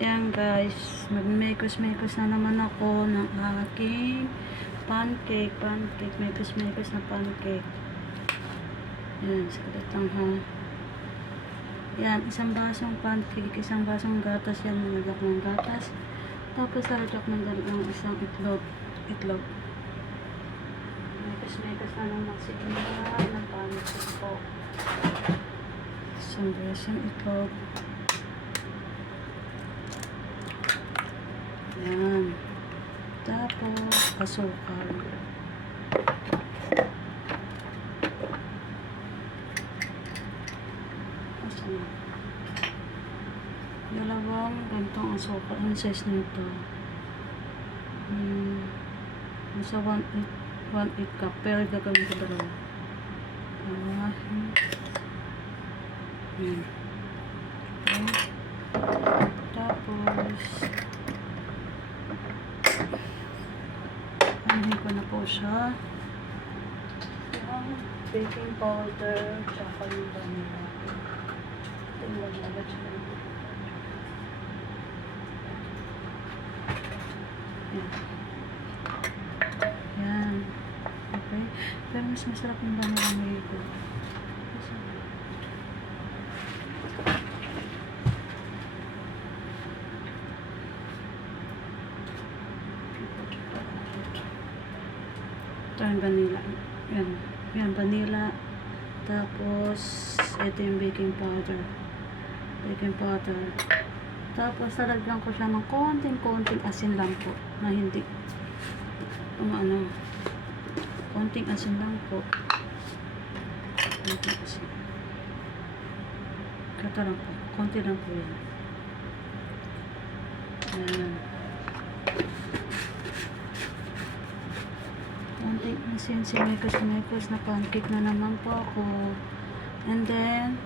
Yan guys, magmekos-mekos na naman ako ng aking pancake. Mekos-mekos na pancake. Yan, sagot lang ha. Yan, isang basong pancake, isang basong gatas. Yan, nilagak ng gatas. Tapos sarajak ng isang itlog. Mekos-mekos na naman sigla ng pancake po. Isang basong itlog. Yan. Tapos, asukal. Dalawang gantong asukal. Ang size nito. Nasa 1/8 cup. Pero gagawin ko dalawa. Yan. Okay. Tapos, anuhin ko na po siya. Yung baking powder, tsaka yung vanilla. Ito yung maglagat siya. Yan. Yan. Okay. Pero mas masarap yung vanilla may ito. Ito yung vanilla. Yan. Yan, vanilla. Tapos, ito yung baking powder. Tapos, talagyan ko siya ng konting asin lang po. Na hindi, konting asin lang po. Konting asin. Kata lang po. Konti lang po yan. Yan. Konting asin. Simekos na pancake na naman po ako. And then,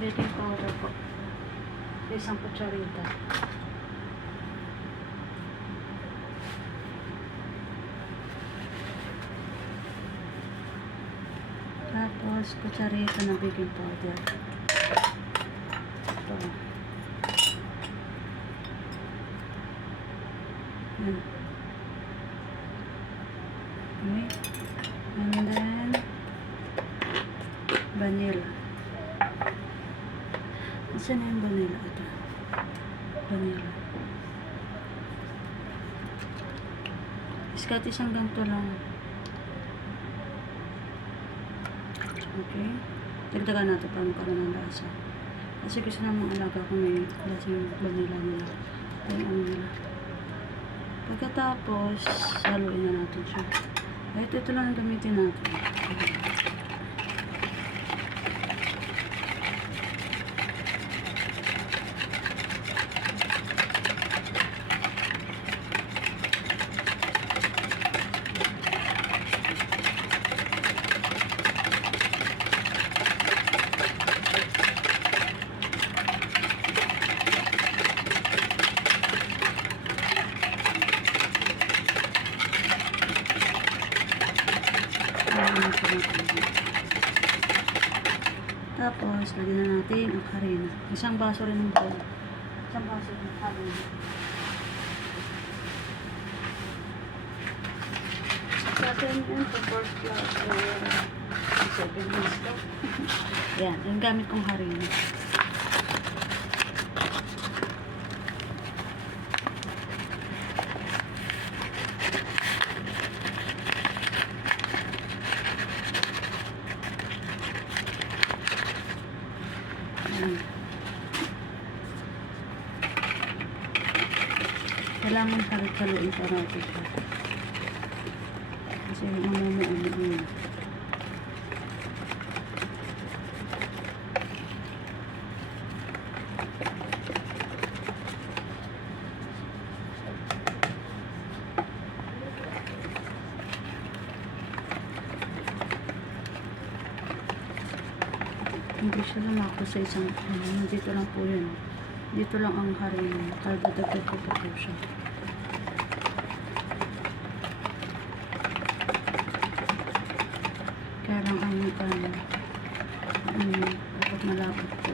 baking powder po. Isang kutsarita. Tapos, kutsarita na baking powder. Ito. Yan. Okay. And then, vanilla. Saan na yung vanilla? Ito. Vanilla. Iskat isang ganito lang. Okay. Dagdagan natin para magkaroon ng lasa. Kasi gusto namang alaga ko may lasa yung vanilla nila. Ito yung ano nila. Pagkatapos, haluin na natin siya. Ito lang ang gamitin natin. Tapos, lagyan na natin ang harina. Isang baso rin ng harina. Isang baso ng harina. Sa atin yun, to first class. Second class ko. Yan, yung gamit kong harina. Kailangan halut-haluin para ito. Kasi mamumuan. Hindi siya lumako sa isang dito lang po yun. Dito lang ang harina. Kalbadagdag ko po siya. Kaya lang ang dapat malapot po.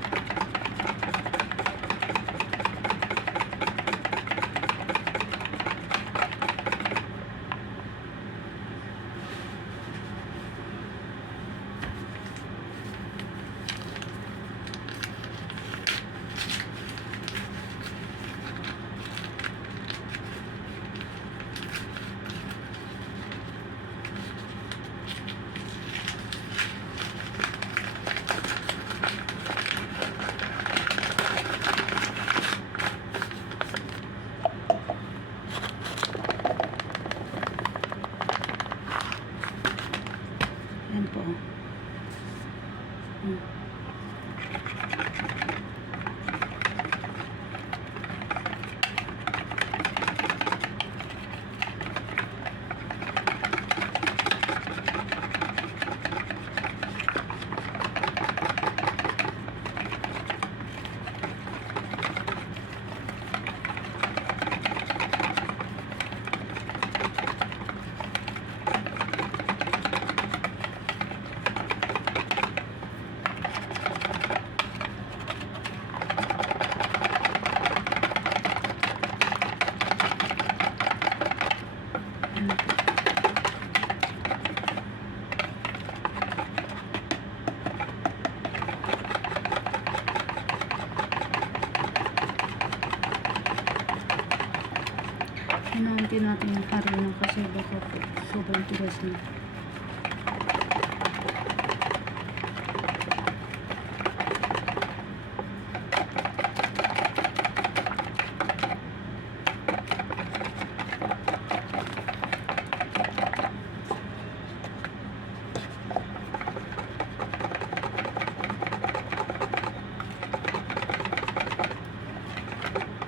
Ganti natin yung harina kasi baka po sobrang tigas na.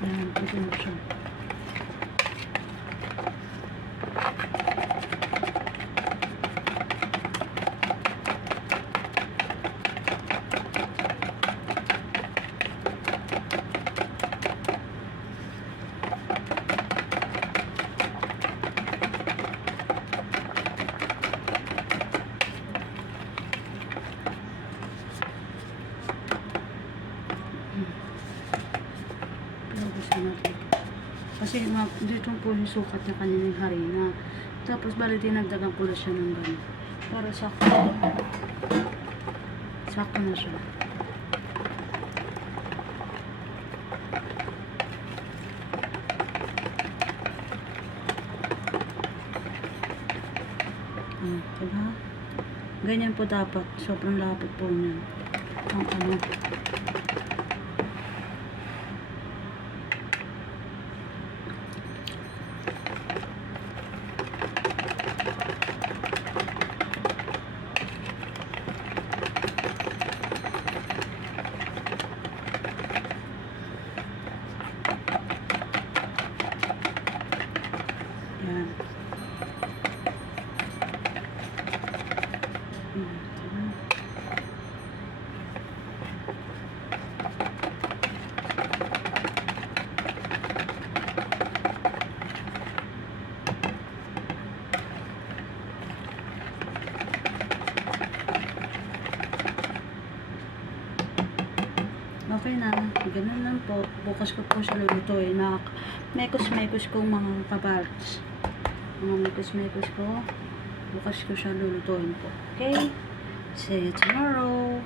Ayan, ito na siya. Pero gusto natin. Kasi dito po yung sukat niya kanilang harina. Tapos bali dinagdagan ko lang siya ng gano'n. Para sakto. Sakto na siya. Diba? Ganyan po dapat. Sobrang lapit po niya. Ang ano. Yan. Diba? Okay na. Ganun lang po. Bukas ko po siya lulutuin. Mekos-mekos kong mga paparts. Mga mekos-mekos ko. Bukas ko siya lulutuin po. Okay? See you tomorrow.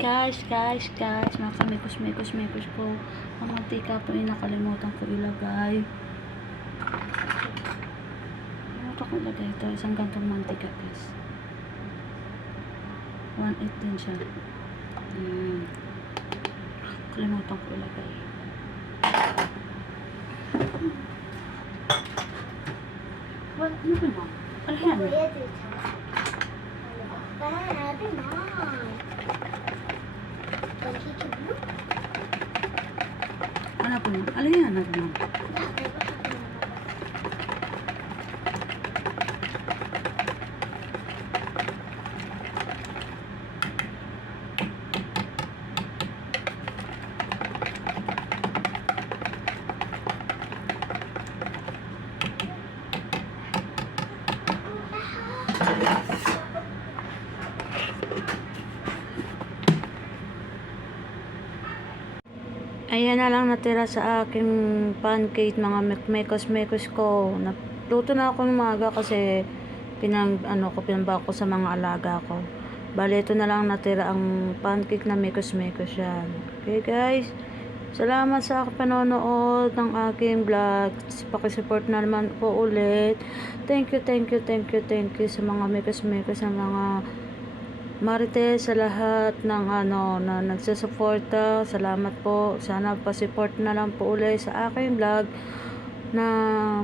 Guys. Mga mekos-mekos ko. Ang mantika po ay nakalimutan ko ilagay. Nakalimutan ko ilagay ito. Isang gantong mantika, guys. 1.8 din siya. Kalimutan ko ilagay. Well, ano ba mo? Alhan. Ano po mo? Alhan na mo. Ayan na lang natira sa aking pancake, mga mekos-mekos ko. Nagluto na ako ng maga kasi pinambak ko sa mga alaga ko. Bale, ito na lang natira ang pancake na mekos-mekos yan. Okay guys, salamat sa panonood ng aking vlog. Pakisupport na naman po ulit. Thank you sa mga mekos-mekos, sa mga Marites, sa lahat ng na nagsusuporta. Salamat po. Sana pa-support na lang po ulit sa aking vlog, na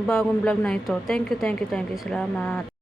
bagong vlog na ito. Thank you. Salamat.